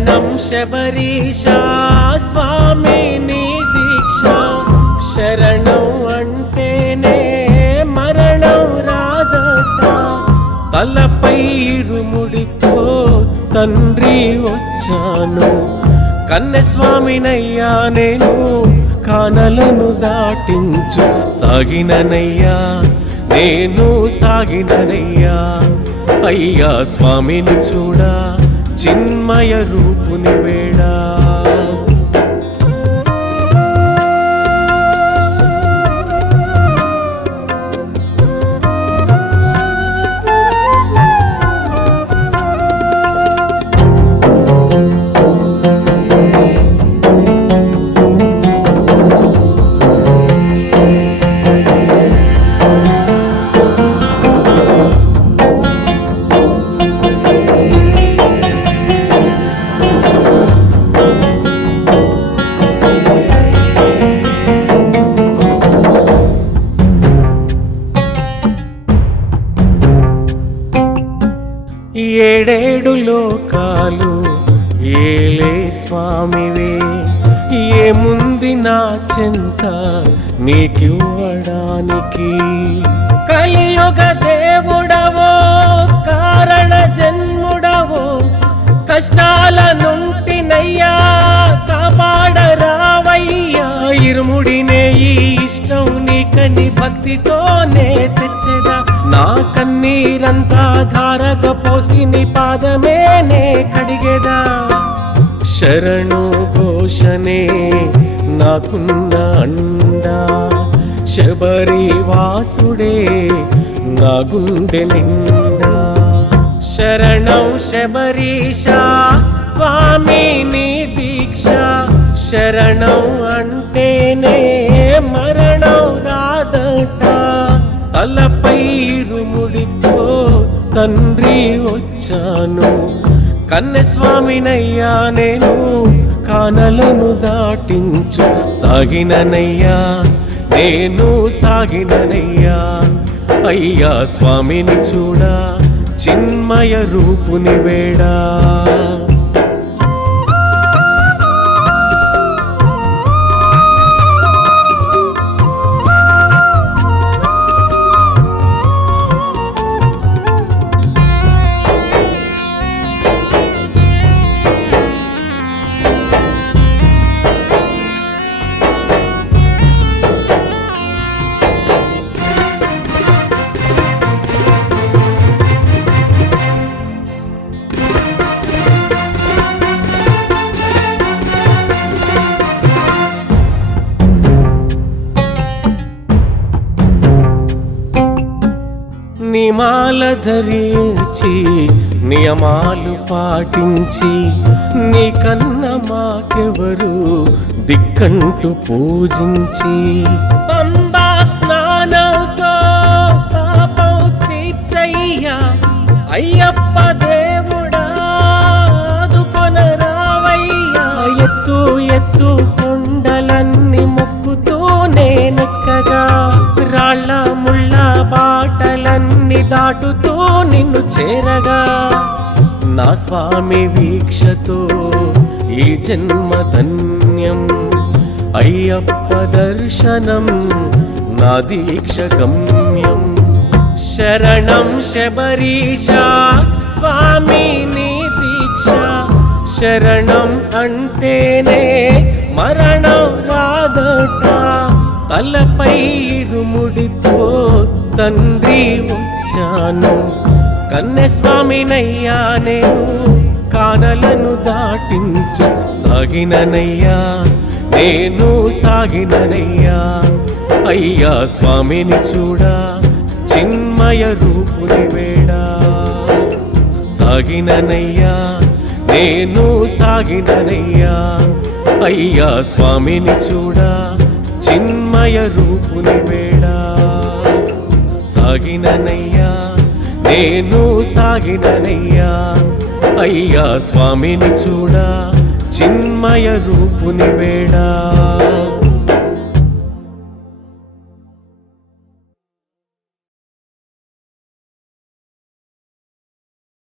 శరణం శబరీష స్వామి నీ దీక్ష శరణం అంటేనే మరణం రాదట తలపై ఇరుముడితో తండ్రి వచ్చాను కన్నెస్వామినయ్యా నేను కానలను దాటించు సాగిననయ్యా నేను సాగిననయ్యా అయ్యా స్వామిని చూడా చిన్మయ రూపుని వేడా ఏడేడు లోకాలు ఏలే స్వామివే ఏముంది నా చింత నీకివ్వడానికి కలియుగ దేవుడవో కారణ జన్ముడవో కష్టాల నుంటినయ్యా కాపాడరావయ్యా ఇరుముడినే ఈ ఇష్టం నీకని భక్తితోనే తెచ్చదా నా కన్నీరంతా ధారగా పోసి నీ పాదమేనే కడిగేదా శరణు ఘోషనే నాకున్న అండా శబరి వాసుడే నా గుండె నిండా శరణం శబరీష స్వామి నీ దీక్ష శరణం అంటేనే మరణం రాదట తలపై ఇరుముడితో తండ్రి వచ్చాను కన్నెస్వామినయ్యా నేను కానలను దాటించు సాగిననయ్యా నేను సాగిననయ్యా అయ్యా స్వామిని చూడా చిన్మయ రూపుని వేడా నిమాల ధరించి నియమాలు పాటించి నీ కన్న మాకెవరు దిక్కంటూ పూజించి పంబా స్నానంతో పాపం తీర్చయ్యా అయ్యప్ప దేవుడా ఆదుకొనరావయ్యా ఎత్తు ఎత్తు కొండలన్నీ మొక్కుతూనే నెక్కగా రాళ్ళ ముళ్ళ బాటలన్నీ దాటుతూ నిన్ను చేరగా నా స్వామి వీక్షతో ఈ జన్మ ధన్యం అయ్యప్ప దర్శనం నా దీక్ష గమ్యం శరణం శబరీష స్వామి నీ దీక్ష శరణం అంటేనే మరణం రాదట తలపై ఇరుముడితో తండ్రి వచ్చాను కన్నెస్వామినయ్యా నేను కానలను దాటించు సాగిననయ్యా నేను సాగిననయ్యా అయ్యా స్వామిని చూడా చిన్మయ రూపుని వేడా సాగిననయ్యా నేను సాగిననయ్యా అయ్యా స్వామిని చూడా చిన్మయ రూపుని వేడా సాగిననయ్యా నేను సాగిననయ్యా అయ్యా స్వామిని చూడా చిన్మయ రూపుని వేడా